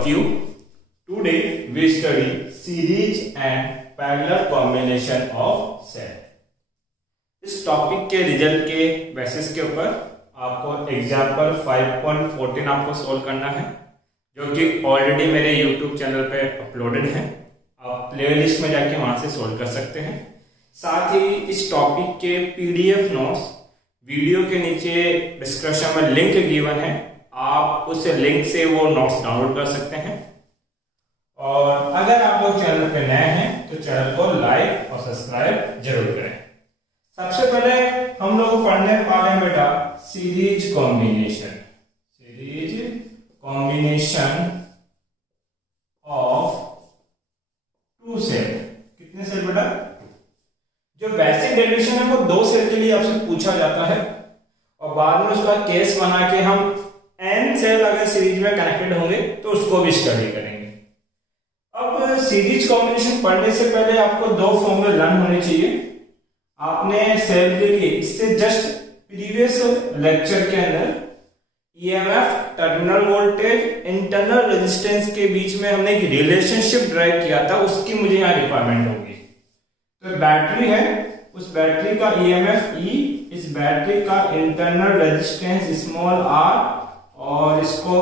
of you. Today we study series and parallel combination of cell. इस topic के result के basis के ऊपर आपको एग्जाम्पल 5.14 आपको सोल्व करना है, जो कि ऑलरेडी मेरे YouTube चैनल पे अपलोडेड है। आप प्लेलिस्ट में जाके वहां से सोल्व कर सकते हैं। साथ ही इस टॉपिक के PDF नोट्स वीडियो के नीचे डिस्क्रिप्शन में लिंक गिवन है, आप उस लिंक से वो नोट्स डाउनलोड कर सकते हैं। और अगर आप लोग चैनल पे नए हैं तो चैनल को लाइक और सब्सक्राइब जरूर करें। सबसे पहले हम लोग पढ़ने वाले हैं बेटा series combination of two cell. कितने सेल बेटा? जो बेसिक डेरिवेशन है वो 2 सेल के लिए आपसे पूछा जाता है और बाद में उसका केस बना के हम n सेल अगर सीरीज में कनेक्टेड होंगे तो उसको भी स्टडी करेंगे। अब सीरीज कॉम्बिनेशन पढ़ने से पहले आपको 2 फॉर्मूले लर्न होने चाहिए। आपने सेल के लिए इससे जस्ट प्रीवियस लेक्चर के अंदर EMF, terminal voltage, internal resistance के बीच में हमने एक रिलेशनशिप ड्राइव किया था, उसकी मुझे यहाँ रिक्वायरमेंट होगी। तो बैटरी है, उस बैटरी का ईएमएफ E, इस बैटरी का इंटरनल रेजिस्टेंस स्मॉल r और इसको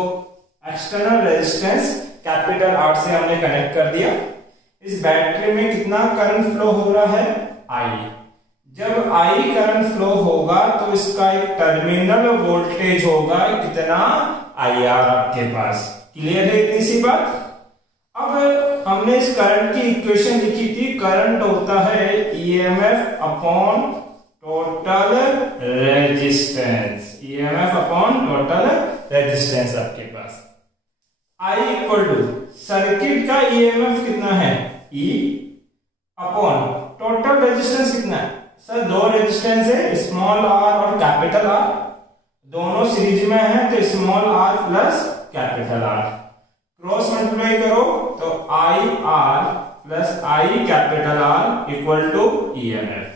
एक्सटर्नल रेजिस्टेंस कैपिटल R से हमने कनेक्ट कर दिया। इस बैटरी में कितना करंट फ्लो हो रहा है? I। जब I करंट फ्लो होगा तो इसका एक टर्मिनल वोल्टेज होगा, कितना? IR आपके पास। क्लियर है इतनी सी बात? अब हमने इस करंट की इक्वेशन लिखी थी, करंट होता है EMF upon total resistance. EMF upon total resistance आपके पास। I इक्वल टू सर्किट का EMF कितना है? E अपॉन टोटल रेजिस्टेंस कितना है? सर 2 रेजिस्टेंस है, स्मॉल r और कैपिटल R, दोनों सीरीज में है तो small r plus capital R। Cross multiply करो तो IR plus I capital R equal to EMF।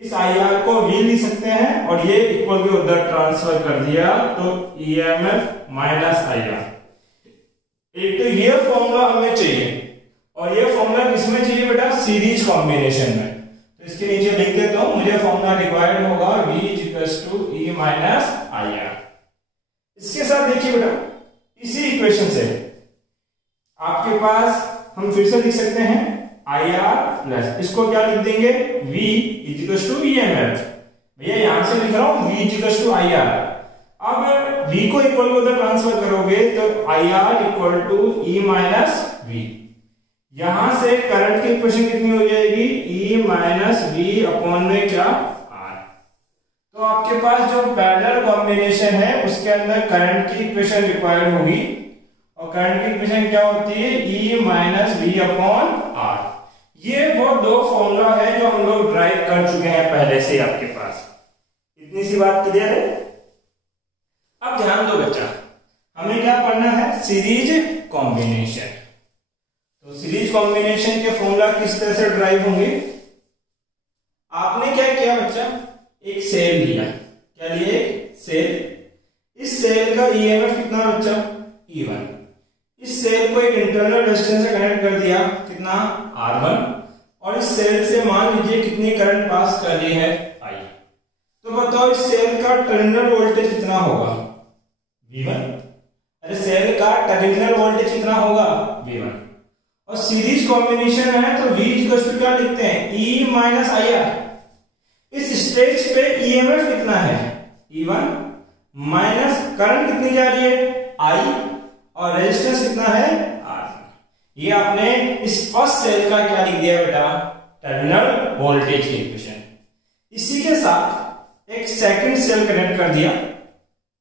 इस IR को V लिख सकते हैं और ये इक्वल के उधर ट्रांसफर कर दिया तो EMF माइनस IR। एक तो ये फॉर्मूला हमें चाहिए और ये फॉर्मूला किसमें चाहिए बेटा? सीरीज कॉम्बिनेशन में। तो इसके नीचे लिख देता हूं, मुझे फॉर्मूला रिक्वायर्ड होगा V equals to E minus IR। इसके साथ देखिए बेटा, इसी इक्वेशन से आपके पास हम फिर से लिख सकते हैं IR प्लस, इसको क्या लिख देंगे? V equals to EMF। भैया यहां से लिख रहा हूं V इक्वल्स टू IR। अब V को इक्वल को उधर ट्रांसफर करोगे तो IR equal to E minus V। यहां से करंट की इक्वेशन कितनी हो जाएगी? E माइनस V अपॉन में क्या? R। तो आपके पास जो पैरेलल कॉम्बिनेशन है उसके अंदर करंट की इक्वेशन रिक्वायर्ड होगी और करंट की इक्वेशन क्या होती है? E minus V upon R। ये वो 2 फॉर्मूला है जो हम लोग ड्राइव कर चुके हैं पहले से आपके पास। इतनी सी बात क्लियर है? अब ध्यान दो बच्चा, हमें क्या पढ़ना है? Series combination. तो सीरीज कॉम्बिनेशन के फॉर्मूला किस तरह से ड्राइव होंगे? आपने क्या किया बच्चा? एक सेल लिया। क्या लिए? सेल। इस सेल का ईएमएफ कितना बच्चा? E1। इस सेल को एक इंटरनल रेजिस्टेंस से कनेक्ट कर दिया, कितना? R1। और इस सेल से मान लीजिए कितनी करंट पास कर रही है? I। तो बताओ इस सेल का टर्मिनल वोल्टेज कितना होगा? V1। अरे सेल का टर्मिनल वोल्टेज कितना होगा? V1। और सीरीज कॉम्बिनेशन है तो V इक्वल टू क्या लिखते हैं? E minus IR। इस स्टेज पे EMF कितना है? E1 माइनस करंट कितनी जा रही है? I और रेजिस्टेंस कितना है? R। ये आपने इस फर्स्ट सेल का क्या लिख दिया बेटा? टर्मिनल वोल्टेज की इक्वेशन। इसी के साथ एक सेकंड सेल कनेक्ट कर दिया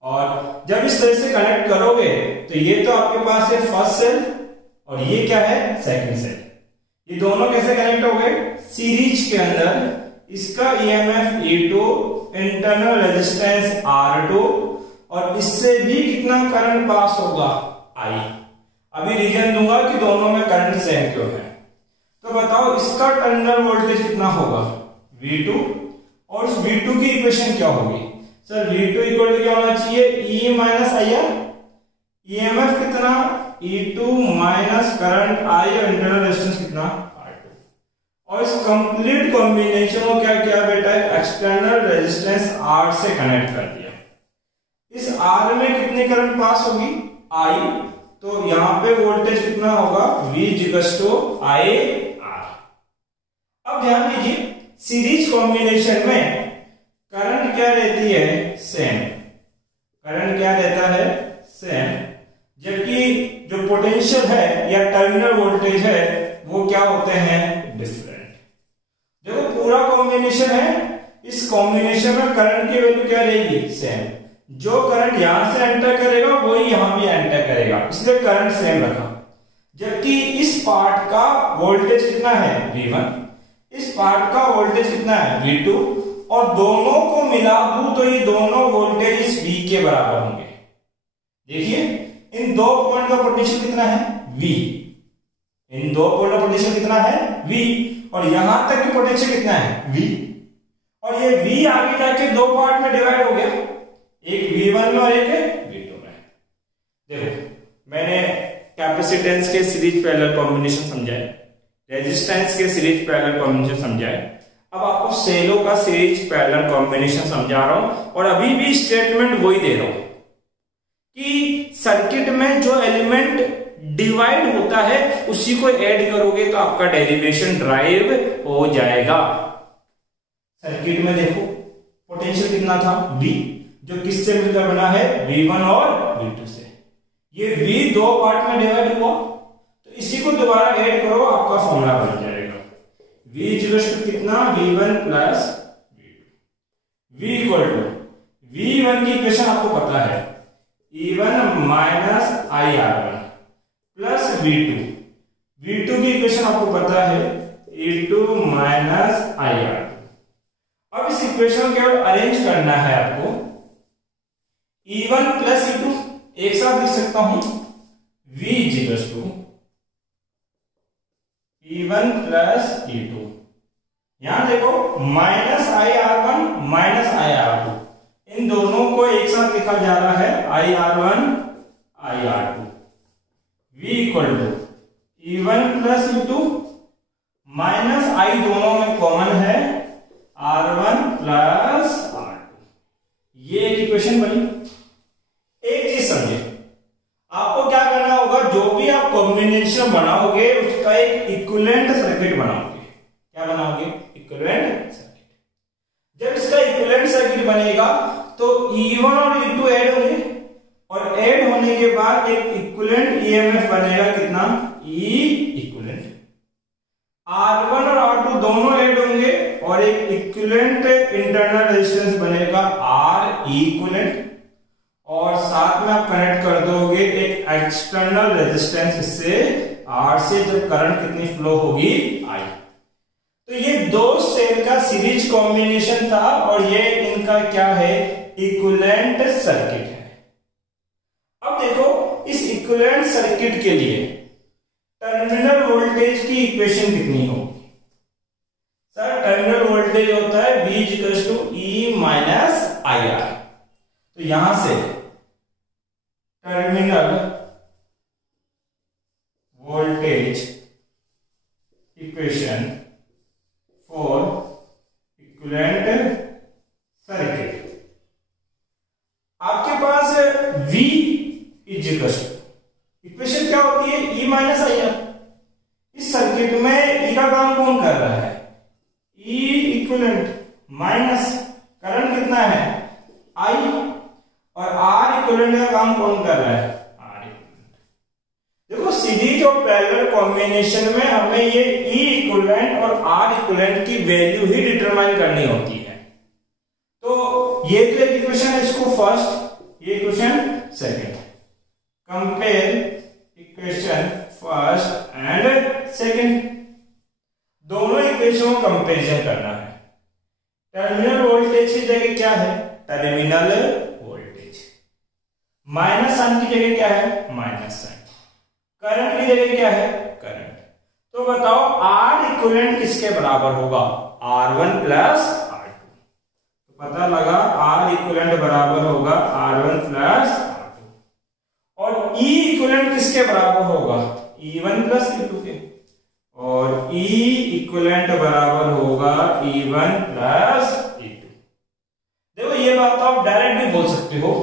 और जब इस तरह से कनेक्ट करोगे तो ये तो आपके पास है फर्स्ट सेल और ये क्या है? Second cell. ये दोनों कैसे कनेक्ट हो गए? सीरीज के अंदर इसका EMF E2, internal resistance R2 और इससे भी कितना करंट पास होगा? I। अभी रीजन दूंगा कि दोनों में करंट सेम क्यों है। तो बताओ इसका टर्मिनल वोल्टेज कितना होगा? V2। और उस V2 की इक्वेशन क्या होगी? सर V2 इक्वल टू क्या होना चाहिए? E minus IR। ईएमएफ कितना E2 माइनस करंट I और इंटरनल रेजिस्टेंस कितना R2। और इस कंप्लीट कॉम्बिनेशन को क्या किया बेटा, एक्सटर्नल रेजिस्टेंस R से कनेक्ट कर दिया। इस R में कितनी करंट पास होगी I, तो यहां पे वोल्टेज कितना होगा V = IR। अब ध्यान दीजिए सीरीज कॉम्बिनेशन में करंट क्या रहती है सेम, करंट क्या रहता है सेम, जबकि जो पोटेंशियल है या टर्मिनल वोल्टेज है वो क्या होते हैं डिफरेंट। देखो पूरा कॉम्बिनेशन है, इस कॉम्बिनेशन में करंट की वैल्यू क्या रहेगी सेम, जो करंट यहां से एंटर करेगा वही यहां भी एंटर करेगा, इसलिए करंट सेम रखा। जबकि इस पार्ट का वोल्टेज कितना है V1, इस पार्ट का वोल्टेज कितना है V2, और दोनों को मिला दूं तो ये दोनों वोल्टेज इस V के बराबर होंगे। देखिए इन दो पॉइंट का पोटेंशियल कितना है V, इन दो पॉइंट का पोटेंशियल कितना है V, और यहां तक की पोटेंशियल कितना है V, और ये V आगे जाके दो पार्ट में डिवाइड हो गया, एक V1 में और एक V2 में। देखो मैंने कैपेसिटेंस के सीरीज पैरेलल कॉम्बिनेशन समझाए, रेजिस्टेंस के सीरीज पैरेलल कॉम्बिनेशन समझाए, अब आपको सेलों का सीरीज पैरेलल कॉम्बिनेशन समझा रहा हूं, और अभी भी स्टेटमेंट वही दे रहा हूं कि सर्किट में जो एलिमेंट डिवाइड होता है उसी को ऐड करोगे तो आपका डेरिवेशन ड्राइव हो जाएगा। सर्किट में देखो पोटेंशियल कितना था V, जो किससे मिलकर बना है V1 और V2 से, ये V दो पार्ट में डिवाइड हुआ, तो इसी को दोबारा ऐड करो आपका फॉर्मूला बन जाएगा V = कितना V1 + V2। V = V1 की इक्वेशन आपको पता है E1 minus IR1 plus V2, V2 की इक्वेशन आपको पता है E2 माइनस IR2। अब इस इक्वेशन को केवल अरेंज करना है आपको, E1 प्लस E2 एक साथ लिख सकता हूं V = E1 प्लस E2, यहां देखो माइनस IR1 माइनस IR2, इन दोनों को एक साथ लिखा जा रहा है IR1 IR2। V = E1 plus E2 minus I दोनों में कॉमन है R1 प्लस R2, ये एक इक्वेशन बनी। एक चीज समझे, आपको क्या करना होगा, जो भी आप कॉम्बिनेशन बनाओगे उसका एक इक्विवेलेंट सर्किट बनाओगे। क्या बनाओगे इक्विवेलेंट सर्किट। जब इसका इक्विवेलेंट सर्किट बनेगा तो E1 और E2 ऐड होंगे, और ऐड होने के बाद एक इक्विवेलेंट EMF बनेगा कितना E इक्विवेलेंट। R1 और R2 दोनों ऐड होंगे और एक इक्विवेलेंट इंटरनल रेजिस्टेंस बनेगा R इक्विवेलेंट, और साथ में आप कनेक्ट कर दोगे एक एक्सटर्नल रेजिस्टेंस इससे R से, जब करंट कितनी फ्लो होगी I। तो ये दो सेल का सीरीज कॉम्बिनेशन था, और ये इनका क्या है इक्विवेलेंट सर्किट है। अब देखो इस इक्विवेलेंट सर्किट के लिए टर्मिनल वोल्टेज की इक्वेशन कितनी होगी। सर टर्मिनल वोल्टेज होता है V = E माइनस IR, तो यहां से terminal voltage equation for equivalent circuit, आपके पास V इक्वेशन क्या होती है E माइनस IR। इस सर्किट में E का काम कौन कर रहा है E इक्विवेलेंट, माइनस करंट कितना है I, और R इक्विवेलेंट का काम कौन कर रहा है R इक्विवेलेंट। देखो सीरीज और पैरेलल कॉम्बिनेशन में हमें ये E इक्विवेलेंट और R इक्विवेलेंट की वैल्यू ही डिटरमाइन करनी होती है। तो ये तो एक इक्वेशन है, इसको फर्स्ट, ये equation second. Compare equation first and second, दोनों इक्वेशनों को कंपैरिजन करना है। टर्मिनल वोल्टेज की जगह क्या है टर्मिनल वोल्टेज, माइनस साइन की जगह क्या है माइनस साइन, करंट की जगह क्या है करंट। तो बताओ R इक्विवेलेंट किसके बराबर होगा R1 प्लस R2। तो पता लगा R इक्विवेलेंट बराबर होगा R1 प्लस R2, और E इक्विवेलेंट किसके बराबर होगा? E1 प्लस E2 के, और E इक्विवेलेंट बराबर होगा E1 प्लस E2। देखो ये बात तो आप डायरेक्ट भी बोल सकते हो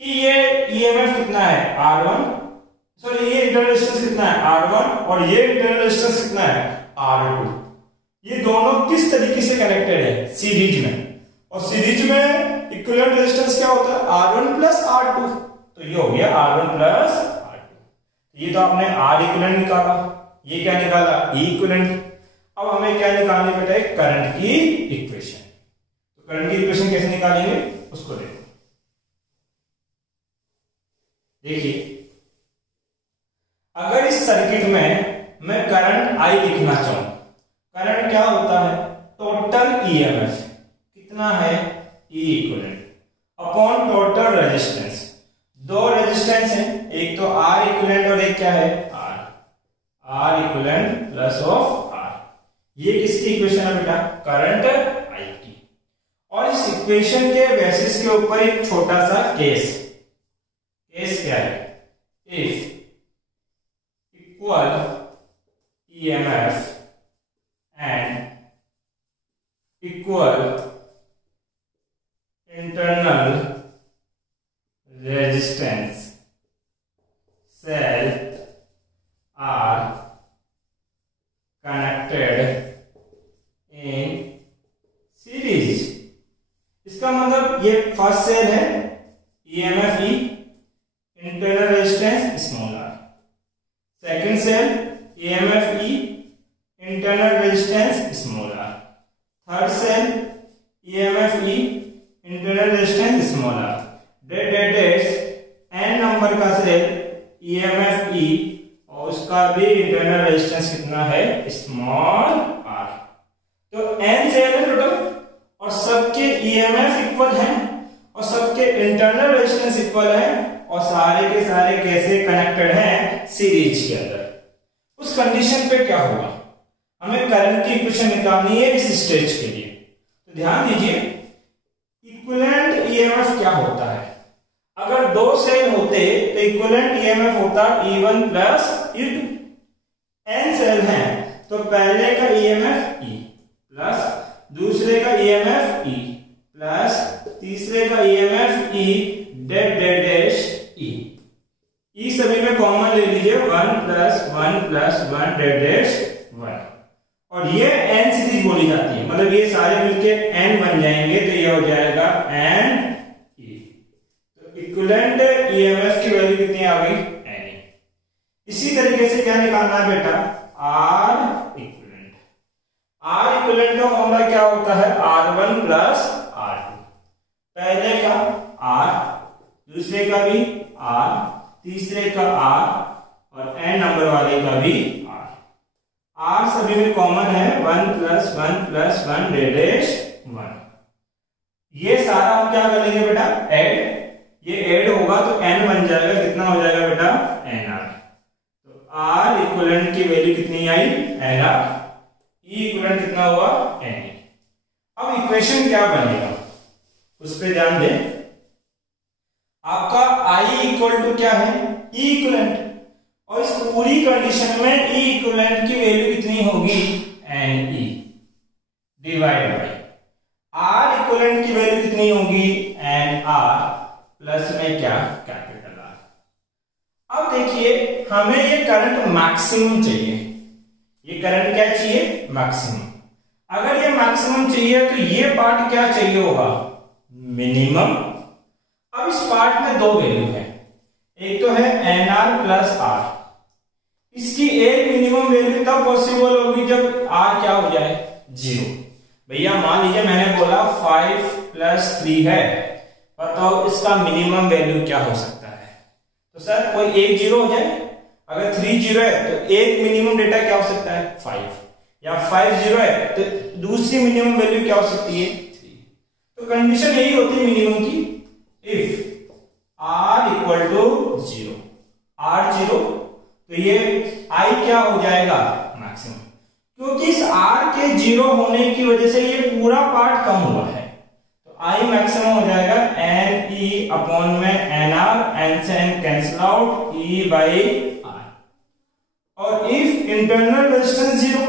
कि ये EMF कितना है R1, सॉरी ये इंटरनल रेजिस्टेंस कितना है R1 और ये इंटरनल रेजिस्टेंस कितना है R2। ये दोनों किस तरीके से कनेक्टेड है? सीरीज में, और सीरीज में इक्विवेलेंट रेजिस्टेंस क्या होता है? R1 plus R2। तो ये हो गया R1 प्लस R2। ये तो आपने R इक्विवेलेंट निकाला, ये क्या निकाला? E equivalent. अब हमें क्या निकालनी बेटा है? करंट की इक्वेशन। तो करंट की इक्वेशन कैसे निकालेंगे उसको देखो। देखिए अगर इस सर्किट में मैं करंट I लिखना चाहूं, करंट क्या होता है? टोटल EMF कितना है? E equivalent upon total resistance. दो रेजिस्टेंस है, एक तो R इक्विवेलेंट और एक क्या है? R equivalent plus of R। ये किसकी इक्वेशन है बेटा? करंट I की। और इस इक्वेशन के बेसिस के ऊपर एक छोटा सा केस क्या है? If equal EMF and equal internal resistance cell are connected in series. इसका मतलब ये फर्स्ट सेल है EMF E, internal resistance small r। Second cell EMF E, internal resistance small r। Third cell EMF E, internal resistance small r। n number का cell EMF E और उसका भी internal resistance कितना है? Small r। तो n cell है total और सबके EMF इक्वल है और सबके इंटरनल रेजिस्टेंस इक्वल है और सारे के सारे कैसे कनेक्टेड हैं? सीरीज के अंदर। उस कंडीशन पे क्या होगा? हमें करंट की इक्वेशन निकालनी है इस स्टेज के लिए। तो ध्यान दीजिए इक्विवेलेंट EMF क्या होता है? अगर दो सेल होते तो इक्विवेलेंट EMF होता E1 plus E2। n cell हैं तो पहले का EMF E प्लस दूसरे का EMF E प्लस तीसरे का EMF E dash E। E सभी में कॉमन ले लीजिए, 1 प्लस 1 प्लस 1 डैश 1, और ये n सीरीज बोली जाती है। मतलब ये सारे मिलके n बन जाएंगे तो ये हो जाएगा n E। तो इक्विवेलेंट EMF की वैल्यू कितनी आ गई? n। इसी तरीके से क्या निकालना है बेटा? R equivalent. R इक्विवेलेंट का फॉर्मूला क्या होता है? R1 plus R2। पहले का R, दूसरे का भी R, तीसरे का R और n नंबर वाले का भी R। R सभी में कॉमन है, 1 प्लस 1 प्लस 1 डैश 1। ये सारा हम क्या करेंगे बेटा? ऐड। ये ऐड होगा तो n बन जाएगा, कितना हो जाएगा बेटा? nr। तो R इक्विवेलेंट की वैल्यू कितनी आई? nr। E इक्विवेलेंट कितना हुआ? ne। अब इक्वेशन क्या बनेगा उस पर ध्यान दें। आपका I इक्वल टू क्या है? E equivalent. और इस पूरी कंडीशन में E इक्विवेलेंट की वैल्यू कितनी होगी? ne divide by R equivalent की वैल्यू कितनी होगी? nr प्लस में क्या? Capital R। अब देखिए हमें ये करंट मैक्सिमम चाहिए। ये करंट क्या चाहिए? मैक्सिमम। अगर ये मैक्सिमम चाहिए तो ये पार्ट क्या चाहिए होगा? मिनिमम। अब इस पार्ट में दो वैल्यू है, एक तो है nr प्लस r। इसकी एक मिनिमम वैल्यू तब पॉसिबल होगी जब r क्या हो जाए? 0। भैया मान लीजिए मैंने बोला 5 प्लस 3 है, बताओ इसका मिनिमम वैल्यू क्या हो सकता है? तो सर कोई एक 0 हो जाए। अगर 3 0 है तो एक मिनिमम डेटा क्या हो सकता है? 5। या 5 0 है तो दूसरी मिनिमम वैल्यू क्या हो सकती है? 3। तो कंडीशन यही होती है मिनिमम की, if r equal to 0, r 0 तो ये I क्या हो जाएगा? मैक्सिमम। क्योंकि इस r के 0 होने की वजह से ये पूरा पार्ट कम हुआ है, तो आई मैक्सिमम हो जाएगा एन ई अपॉन में एन आर, एन से N cancel out, E by R. और इफ इंटरनल रेजिस्टेंस 0,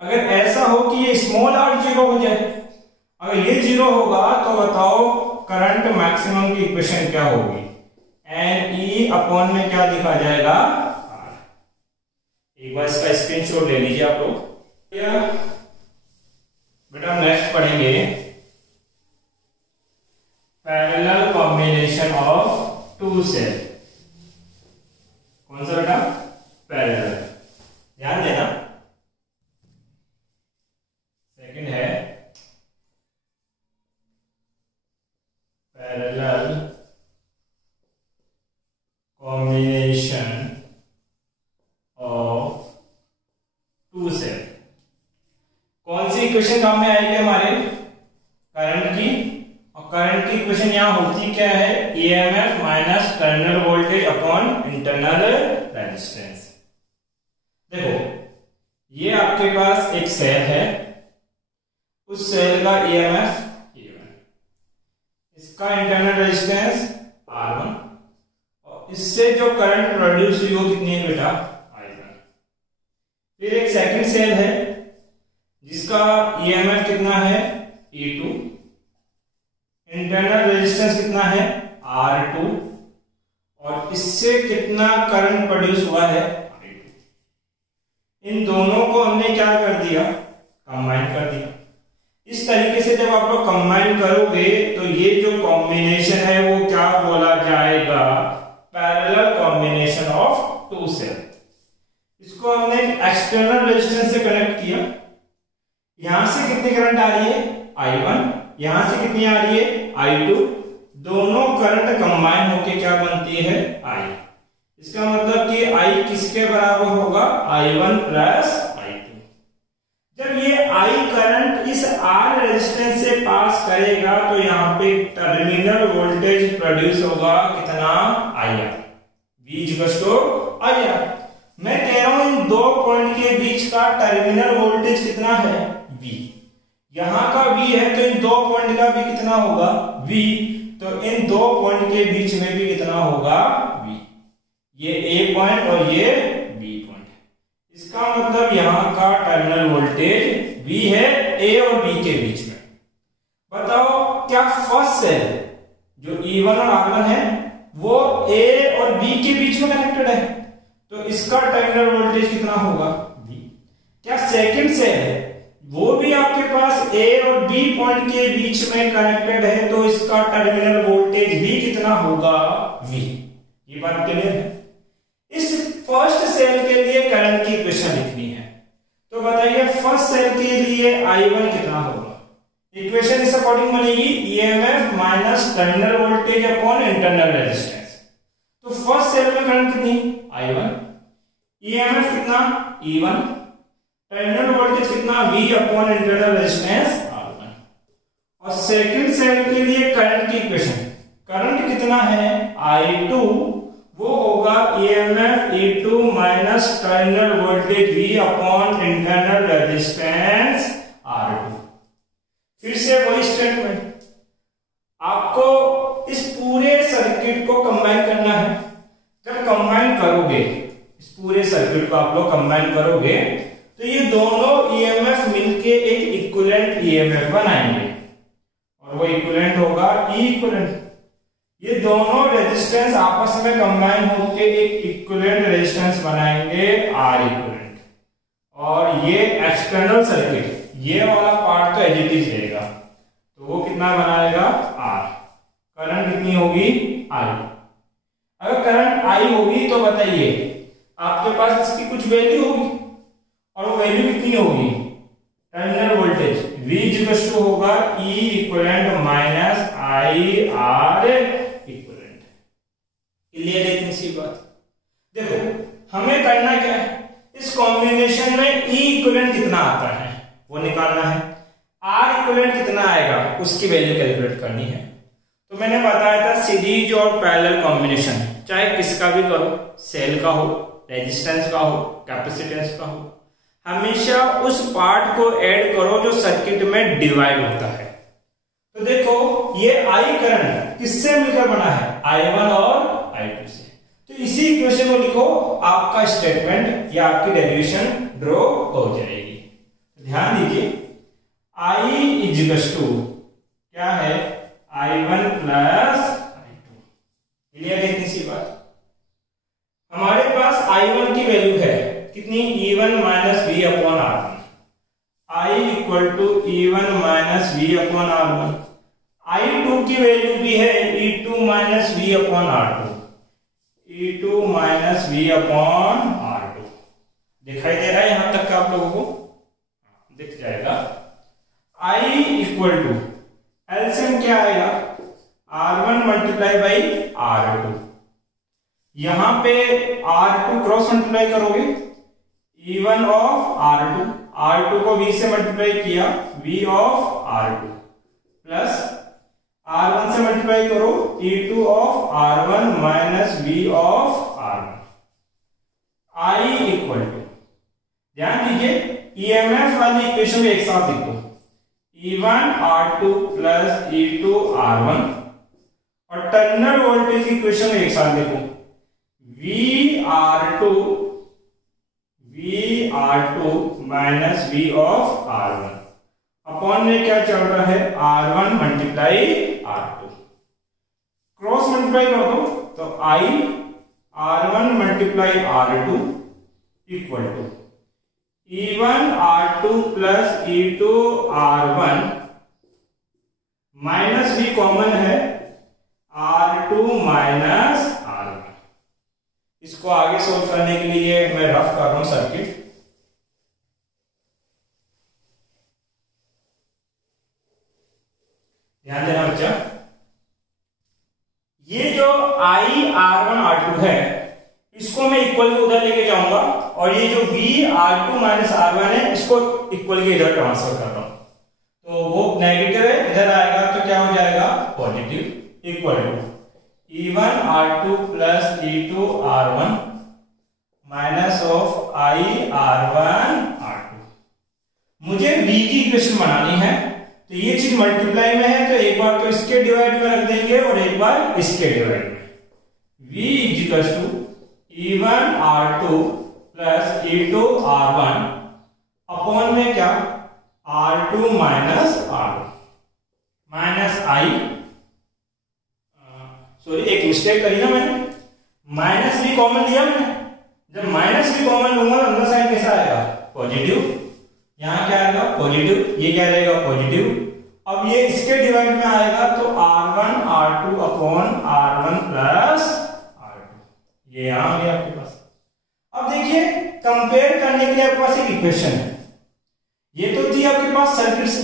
अगर ऐसा हो कि ये स्मॉल आर 0 हो जाए, अगर ये 0 होगा तो बताओ करंट मैक्सिमम की इक्वेशन क्या होगी? एन ई अपॉन में क्या लिखा जाएगा? आर। एक बार इसका स्क्रीनशॉट ले लीजिए आप लोग। बेटा हम नेक्स्ट पढ़ेंगे parallel combination of two cell. कौन सा बेटा? पैरेलल। ध्यान देना। सेकंड है parallel combination of two cell. कौन सी इक्वेशन काम में आएगी हमारे? करंट की। और करंट की इक्वेशन यहां होती क्या है? EMF minus terminal voltage upon internal resistance. देखो ये आपके पास एक सेल है, उस सेल का ईएमएफ E1, इसका इंटरनल रेजिस्टेंस R1, और इससे जो करंट प्रोड्यूस हुई वो कितनी है बेटा? I1। फिर एक सेकंड सेल है जिसका ईएमएफ कितना है? E2, इंटरनल रेजिस्टेंस कितना है? R2, और इससे कितना करंट प्रोड्यूस हुआ है? I2। इन दोनों को हमने क्या कर दिया? कंबाइन कर दिया। इस तरीके से जब आप लोग कंबाइन करोगे तो ये जो कॉम्बिनेशन है वो क्या बोला जाएगा? Parallel combination of two cell. इसको हमने एक्सटर्नल रेजिस्टेंस से कनेक्ट किया। यहां से कितनी करंट आ रही है? I1, यहां से कितनी आ रही है? I2। दोनों करंट कंबाइन होके क्या बनती है? I। इसका मतलब कि I किसके बराबर होगा? I1 plus I2। जब ये I करंट इस R रेजिस्टेंस से पास करेगा तो यहां पे टर्मिनल वोल्टेज प्रोड्यूस होगा कितना? IR। V IR। मैं कह रहा हूं इन दो पॉइंट के बीच का टर्मिनल वोल्टेज कितना है? V। यहां का V है तो इन दो पॉइंट का भी कितना होगा? V। तो इन दो पॉइंट के बीच में भी कितना होगा? V। ये A पॉइंट और ये B पॉइंट। इसका मतलब यहां का टर्मिनल वोल्टेज V है A और B के बीच में। बताओ क्या फर्स्ट सेल जो E1 और R1 है वो A और B के बीच में कनेक्टेड है, तो इसका टर्मिनल वोल्टेज कितना होगा? V। क्या सेकंड सेल है वो भी आपके पास A और B पॉइंट के बीच में कनेक्टेड है, तो इसका टर्मिनल वोल्टेज भी कितना होगा? V। ये बात क्लियर है? इस फर्स्ट सेल के लिए करंट की इक्वेशन लिखनी है, तो बताइए फर्स्ट सेल के लिए I1 कितना होगा? इक्वेशन इस अकॉर्डिंग बनेगी EMF minus terminal voltage upon internal resistance. तो फर्स्ट सेल में करंट कितनी? I1। ईएमएफ कितना? E1। टर्मिनल वोल्टेज कितना? V upon internal resistance R1। और सेकंड सेल के लिए करंट की इक्वेशन, करंट कितना है? I2, वो होगा EMF E2 minus terminal voltage V upon internal resistance R2। फिर से वही स्टेटमेंट, आपको इस पूरे सर्किट को कंबाइन करना है। जब कंबाइन करोगे, इस पूरे सर्किट को आप लोग कंबाइन करोगे तो ये दोनों ईएमएफ मिलके एक इक्विवेलेंट ईएमएफ बनाएंगे, और वो इक्विवेलेंट होगा E इक्विवेलेंट। ये दोनों रेजिस्टेंस आपस में कंबाइन होकर एक इक्विवेलेंट रेजिस्टेंस बनाएंगे R इक्विवेलेंट। और ये एक्सटर्नल सर्किट, ये वाला पार्ट तो एज इट इज रहेगा, तो वो कितना बनाएगा? R। करंट कितनी होगी? I। अगर करंट I होगी तो बताइए आपके पास इसकी कुछ वैल्यू होगी, और वो वैल्यू कितनी होगी? टर्मिनल वोल्टेज V होगा E equivalent minus IR equivalent. Clear है इतनी सी बात? देखो हमें करना क्या है, इस कॉम्बिनेशन में E इक्विवेलेंट कितना आता है वो निकालना है, R इक्विवेलेंट कितना आएगा उसकी वैल्यू कैलकुलेट करनी है। तो मैंने बताया था सीरीज और पैरेलल कॉम्बिनेशन चाहे किसका भी करो, सेल का हो, रेजिस्टेंस का हो, कैपेसिटेंस का हो, हमेशा उस पार्ट को ऐड करो जो सर्किट में डिवाइड होता है। तो देखो ये आई करंट किससे मिलकर बना है, I1 और I2 से। तो इसी इक्वेशन को लिखो, आपका स्टेटमेंट या आपकी डेरिवेशन ड्रॉ हो जाएगी। ध्यान दीजिए I इज टू क्या है, I1 प्लस I2। क्लियर है इतनी सी बात। हमारे पास I1 की वैल्यू है कितनी, E1 minus V upon R1। I equal to E1 minus V upon R1। I2 की वैल्यू भी है E2 minus V upon R2। E2 minus V upon R2 दिखाई दे रहा है यहां तक का आप लोगों को, दिख जाएगा। I इक्वल टू एलसीएम क्या आएगा, R1 मल्टीप्लाई बाई R2। यहां पे R2 क्रॉस मल्टीप्लाई करोगे, E1 ऑफ R2, R2 को V से मल्टीप्लाई किया, V of R2 plus R1 से मल्टीप्लाई करो, E2 of R1 minus V of R1। I equal to, ध्यान दीजिए EMF वाली इक्वेशन में एक साथ लिख दो, E1 R2 plus E2 R1, और टर्मिनल वोल्टेज की इक्वेशन में एक साथ लिखो, VR2 minus V of R1 upon में क्या चल रहा है, R1 multiply R2। Cross multiply कर दो तो I R1 multiply R2 equal to E1 R2 plus E2 R1 minus V common है, R2 माइनस R1। इसको आगे सोल्व करने के लिए मैं रफ कर रहा हूं सर्किट। ध्यान देना बच्चा, ये जो I R1 R2 है इसको मैं इक्वल के उधर लेके जाऊंगा, और ये जो V R2 माइनस R1 है इसको इक्वल के इधर ट्रांसफर कर रहा हूं, तो वो नेगेटिव है, इधर आएगा तो क्या हो जाएगा, positive. Equal to E1 R2 plus E2 R1 minus of I R1 R2। मुझे V की इक्वेशन बनानी है, तो ये चीज मल्टीप्लाई में है तो एक बार तो इसके डिवाइड में रख देंगे और एक बार इसके डिवाइड में। V equals to E1 R2 plus E2 R1 upon में क्या, R2 minus R1 minus I, sorry एक मिस्टेक करी ना मैंने, माइनस V कॉमन लिया मैंने, जब माइनस V कॉमन लूंगा अंदर साइड कैसा आएगा, पॉजिटिव। यहां क्या आएगा, पॉजिटिव, ये क्या रहेगा, पॉजिटिव। अब ये इसके डिवाइड में आएगा तो R1 R2 upon R1 plus R2, ये यहां आ गया आपके पास। अब देखिए कंपेयर करने के लिए आपके पास एक इक्वेशन है, ये तो थी आपके पास सर्किट से,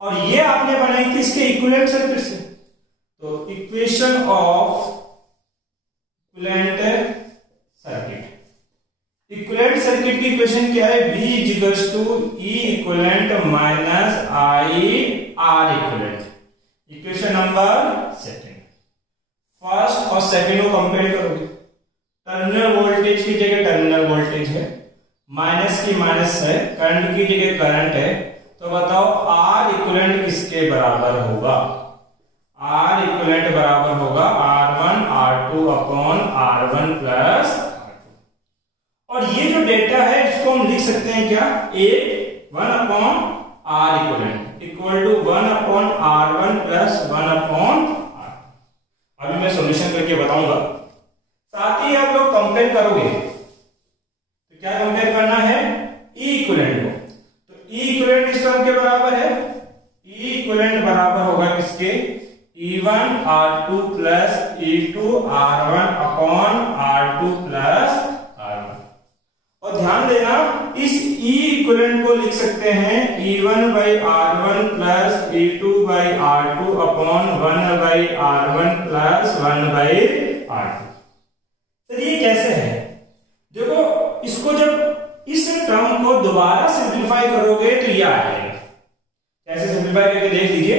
और ये आपने बनाई थी इसके इक्विवेलेंट सर्किट से। तो equation of equivalent circuit, equivalent circuit की इक्वेशन क्या है, V equals to E equivalent minus I R equivalent. Equation number second, first और सेकंड को कंपेयर करोगे, टर्मिनल वोल्टेज की जगह टर्मिनल वोल्टेज है, माइनस की माइनस है, करंट की जगह करंट है, तो बताओ R इक्विवेलेंट किसके बराबर होगा, R इक्विवेलेंट बराबर होगा R1 R2 upon R1 plus R2। और ये जो डेटा है इसको हम लिख सकते हैं क्या, A 1 upon R equivalent equal to 1 upon R1 plus 1 upon R। अभी मैं सॉल्यूशन करके बताऊंगा, साथ ही आप लोग कंपेयर करोगे तो क्या कंपेयर करना है, E इक्विवेलेंट को, तो E इक्विवेलेंट इस टर्म के बराबर है, E इक्विवेलेंट बराबर होगा किसके, E1 R2 plus E2 R1 upon R2 plus R1। और ध्यान देना इस E इक्विवेलेंट को लिख सकते हैं E1 by R1 plus E2 by R2 upon 1 by R1 plus 1 by R2। तो ये कैसे है, देखो इसको जब इस टर्म को दोबारा सिंप्लीफाई करोगे तो ये आएगा, कैसे सिंप्लीफाई करके देख लीजिए,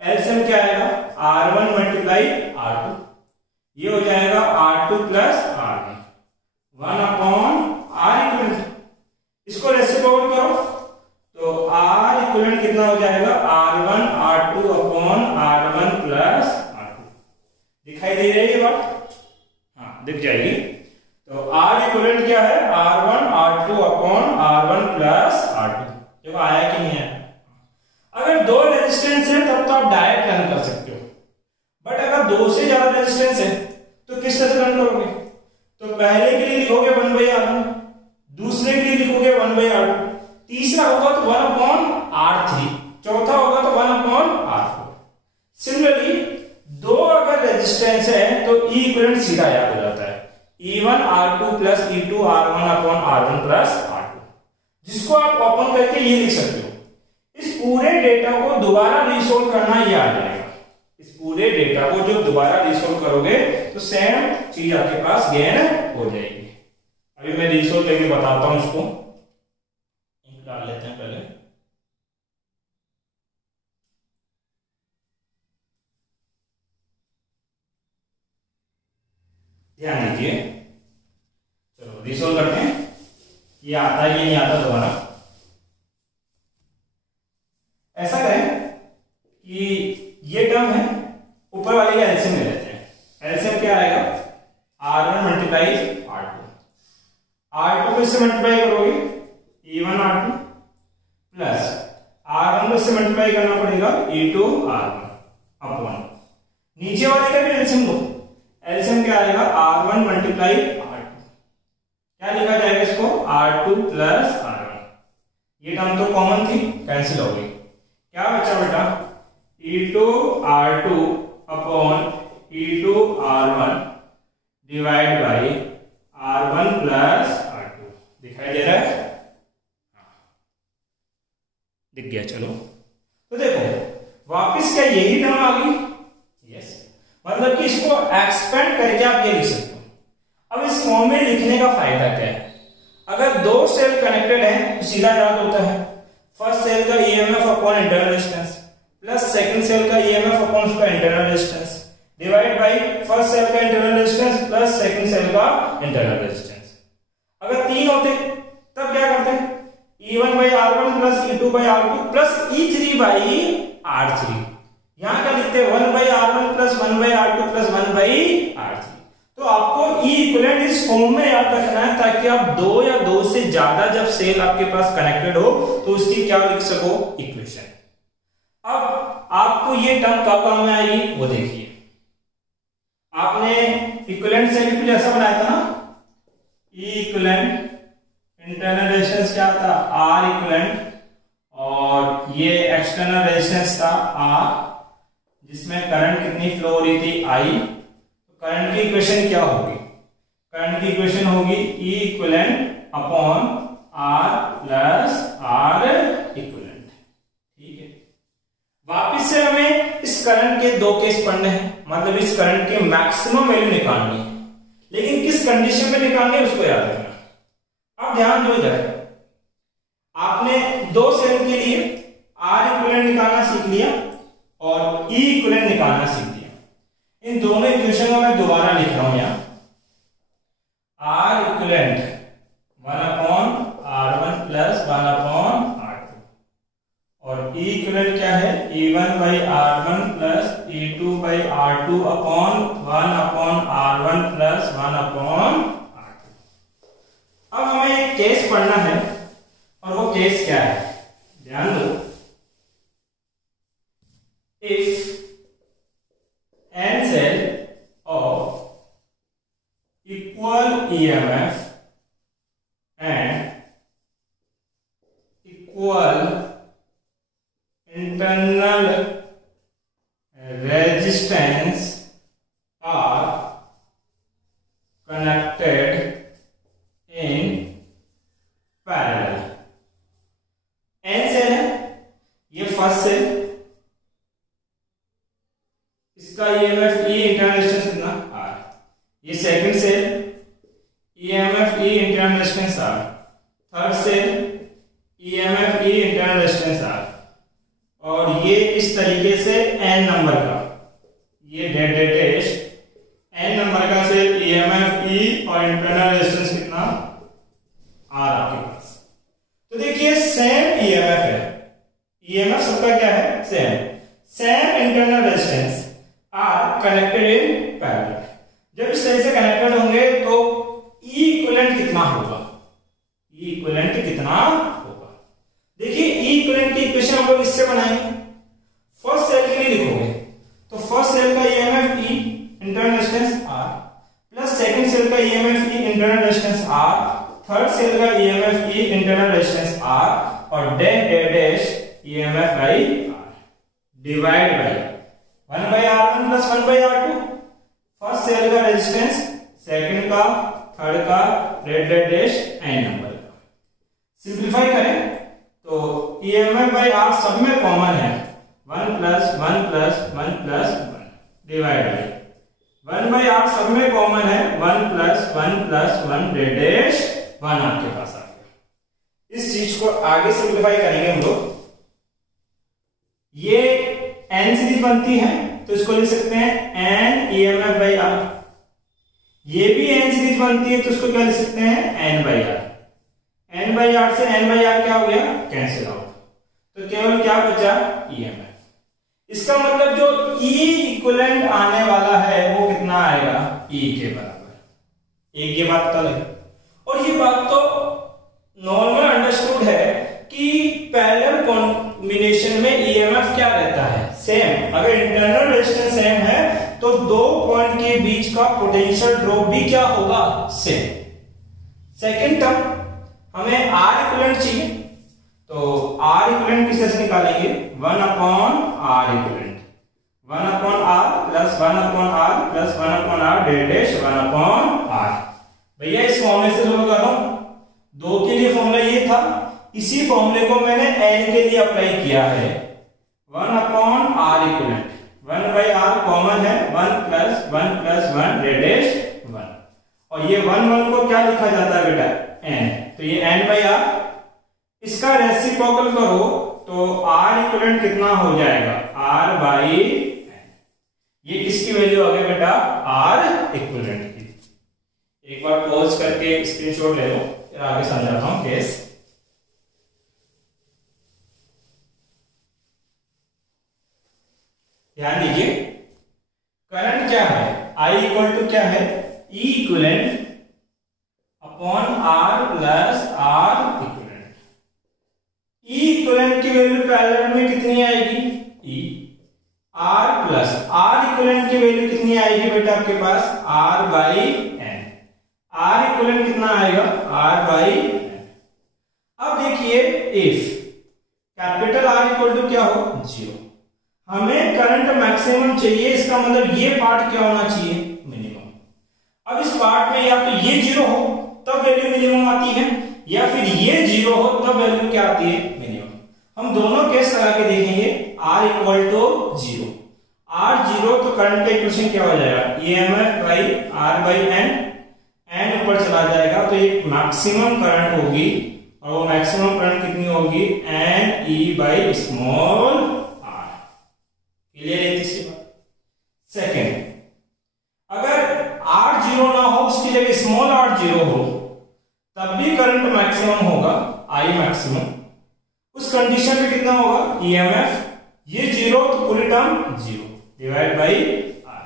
एलसीएम क्या आएगा, R1 मल्टीप्लाई R2, ये हो जाएगा R2 plus R1 1 upon R equivalent. इसको रेसिप्रोकल करो तो R इक्विवेलेंट कितना हो जाएगा, R1 R2 तो आर इक्विवेलेंट क्या है, R1 R2 upon R1 plus R2। देखो आया कि नहीं आया। अगर दो रेजिस्टेंस है तब तो आप डायरेक्ट रन कर सकते हो, बट अगर दो से ज्यादा रेजिस्टेंस है तो किस तरह से रन करोगे? तो पहले के लिए लिखोगे 1/R1, दूसरे के लिए लिखोगे 1/R2, तीसरा होगा तो 1/R3, चौथा होगा तो 1/R4। सिमिलरली दो अगर रेजिस्टेंस है तो ई इक्विवेलेंट सीधा याद हो जाता है, E1 R2 plus E2 R1 upon R1 plus R2, जिसको आप ओपन करके ये लिख सकते हो। इस पूरे डेटा को दोबारा रिसोल्व करना ये आ जाएगा। इस पूरे डेटा को जो दोबारा रिसोल्व करोगे तो सेम चीज आपके पास गेन हो जाएगी। अभी मैं रिसोल्व करके बताता हूं इसको, इंक डाल लेते हैं पहले। ध्यान दीजिए, चलो रिसोल्व करते हैं। ये आता है, ये नहीं आता दोबारा। ऐसा करें कि ये टर्म है, ऊपर वाले का एलसीएम ले लेते हैं। एलसीएम क्या आएगा, R1 मल्टीप्लाई R2, R2 को इससे मल्टीप्लाई करोगे E1 R2 प्लस R1 को इससे मल्टीप्लाई करना पड़ेगा E2 R1 अपॉन नीचे वाले का भी एलसीएम लो। एलसीएम क्या आएगा, R1 मल्टीप्लाई R2, क्या लिखा जाएगा इसको, R2 प्लस R1। ये टर्म तो कॉमन थी, कैंसिल हो गई। क्या बचा बेटा, E2 R2 upon E2 R1 divide by R1 plus R2। दिखाई दे रहा है, दिख गया। चलो तो देखो वापस क्या यही टर्म आ गई, यस, मतलब कि इसको एक्सपेंड करके आप ये लिख सकते हो। अब इस फॉर्म में लिखने का फायदा क्या है, अगर दो सेल कनेक्टेड हैं तो सीधा याद होता है, फर्स्ट सेल का EMF upon internal resistance plus second cell का ईएमएफ अपॉन उसका internal resistance divide by first cell का internal resistance plus second cell का इंटरनल रेजिस्टेंस। अगर तीन होते तब क्या करते हैं, E1/R1 plus E2/R2 plus E3/R3। यहां क्या लिखते हैं, 1/R1 plus 1/R2 plus 1/R3। तो आपको ई इक्विवेलेंट इस फॉर्म में याद रखना है ताकि आप दो या दो से ज्यादा जब सेल आपके पास कनेक्टेड हो तो उसकी क्या लिख सको, इक्वेशन। अब आपको ये टर्म कब काम में आएगी वो देखिए। आपने इक्विवेलेंट सेल कुछ ऐसा बनाया था ना, ई इक्विवेलेंट इंटरनल रेजिस्टेंस क्या था, R इक्विवेलेंट, और ये एक्सटर्नल रेजिस्टेंस था R, जिसमें करंट कितनी फ्लो हो रही थी, I। करंट की इक्वेशन क्या होगी, करंट की इक्वेशन होगी E equivalent upon R plus R equivalent. ठीक है, वापिस से हमें इस करंट के दो केस पढ़ने हैं, मतलब इस करंट के मैक्सिमम वैल्यू निकालनी है, लेकिन किस कंडीशन में निकालनी है उसको याद रखना। अब ध्यान दो, इधर आपने दो सेल के लिए R इक्विवेलेंट निकालना सीख लिया और E इक्विवेलेंट निकालना सीख लिया। इन दोनों इक्वेशन को मैं दोबारा लिख रहा हूं यहां, R equivalent 1/R1 plus 1/R2 और E इक्विवेलेंट क्या है, E1/R1 plus E2/R2 upon 1/R1 plus 1/R2। अब हमें एक केस पढ़ना है और वो केस क्या है, ध्यान दो। If n cell of equal EMF and equal internal resistance are connected in parallel। n cell है, ये फर्स्ट सेल, इसका EMF E इंटरनल रेजिस्टेंस कितना R, ये second cell EMF E internal resistance R, third cell EMF E internal resistance R, और ये इस तरीके से n नंबर का, ये डेश n नंबर का सेल EMF E और इंटरनल रेजिस्टेंस कितना R आपके पास। तो देखिए सेम EMF है, EMF सबका क्या है, same internal resistance are connected in parallel. जब इस तरह से कनेक्टेड होंगे तो ई कितना होगा, ई इक्विवेलेंट कितना होगा। देखिए ई इक्विवेलेंट की इक्वेशन हम लोग इससे बनाएंगे। फर्स्ट सेल के लिए लिखोगे तो फर्स्ट सेल का EMF E internal resistance R plus second cell का EMF E internal resistance R, third cell का EMF E internal resistance R और then dash EMF by R divide by 1 by R1 plus 1 by R2। First cell का resistance, second का, third का, then dash N number का। Simplify करें तो EMF by R सब में कॉमन है, 1 plus 1 plus 1 plus 1 divide by 1 by R सब में कॉमन है, 1 प्लस 1 प्लस 1 डैश 1 आपके पास आ गया। इस चीज को आगे सिंप्लीफाई करेंगे हम लोग। ये एन सीरीज बनती है तो इसको लिख सकते हैं एन ईएमएफ बाई आर। ये भी एन सीरीज बनती है तो इसको क्या लिख सकते हैं N by R. N by R से एन बाई आर क्या हो गया, कैंसिल आउट, तो केवल क्या बचा ईएमएफ। इसका मतलब जो ई इक्विवेलेंट आने वाला है वो कितना आएगा, ई के बराबर। एक ये बात पता लगे। और ये बात तो नॉर्मल अंडरस्टूड है कि पैरेलल कॉम्बिनेशन में ईएमएफ क्या रहता है, सेम। अगर इंटरनल रेजिस्टेंस सेम है तो दो पॉइंट के बीच का पोटेंशियल ड्रॉप भी क्या होगा, सेम। सेकंड टर्म हमें आर इक्विवेलेंट चाहिए तो आर इक्विवेलेंट किस तरह से निकालेंगे, 1 upon R equivalent, 1 upon R plus 1 upon R plus 1 upon R dash 1 upon R. भैया इस फॉर्मूले से शुरू कर रहा हूं, दो के लिए फॉर्मूला ये था, इसी फॉर्मूले को मैंने एन के लिए अप्लाई किया है। 1 upon R equivalent, 1 by R common है, 1 प्लस 1 डैश 1 और ये 1 को क्या लिखा जाता है बेटा, एन, तो ये एन बाई आर। इसका रेसिप्रोकल करो तो आर इक्विवेलेंट कितना हो जाएगा, आर बाई एन। ये किसकी वैल्यू आ गई बेटा, आर इक्विवेलेंट की। एक बार पॉज करके स्क्रीनशॉट ले लो, फिर आगे समझाता हूं केस। ध्यान दीजिए करंट क्या है, I इक्वल टू क्या है, E equivalent upon R plus R equivalent. E equivalent की वैल्यू पैरेलल में कितनी आएगी, E. R plus R equivalent की वैल्यू कितनी आएगी बेटा आपके पास, R by N. R equivalent कितना आएगा, आर बाई एन। अब देखिए if capital R equal to क्या हो, 0, हमें करंट मैक्सिमम चाहिए, इसका मतलब ये पार्ट क्या होना चाहिए, मिनिमम। अब इस पार्ट में या तो ये 0 हो तब वैल्यू मिनिमम आती है, या फिर ये 0 हो तब वैल्यू क्या आती है, मिनिमम। हम दोनों केस लगा के देखेंगे। R इक्वल टू 0, R 0 तो करंट का इक्वेशन क्या हो जाएगा, EMF by R by N, N ऊपर चला जाएगा तो ये मैक्सिमम करंट होगी, और वो मैक्सिमम करंट कितनी होगी, N E by small R. Clear है तीसरी बात। सेकेंड, अगर R 0 ना हो, उसकी जगह स्मॉल r 0 हो, तब भी करंट मैक्सिमम होगा, I मैक्सिमम। उस कंडीशन में कितना होगा, ईएमएफ, ये 0 तो पूरी टर्म 0 डिवाइड बाई R।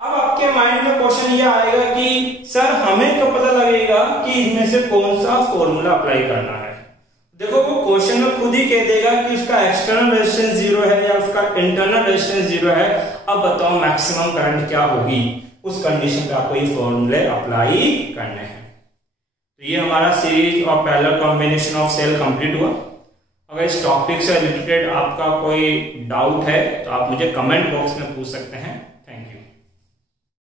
अब आपके माइंड में क्वेश्चन ये आएगा कि सर हमें तो पता लगेगा कि इनमें से कौन सा फॉर्मूला अप्लाई करना है। देखो वो क्वेश्चन में खुद ही कह देगा कि उसका एक्सटर्नल रेजिस्टेंस 0 है या उसका इंटरनल रेजिस्टेंस 0 है। अब बताओ मैक्सिमम करंट क्या होगी, उस कंडीशन पे आपको ये फॉर्मूले अप्लाई करने हैं। तो ये हमारा series of parallel combination of cell complete हुआ। अगर इस टॉपिक से रिलेटेड आपका कोई डाउट है तो आप मुझे कमेंट बॉक्स में पूछ सकते हैं।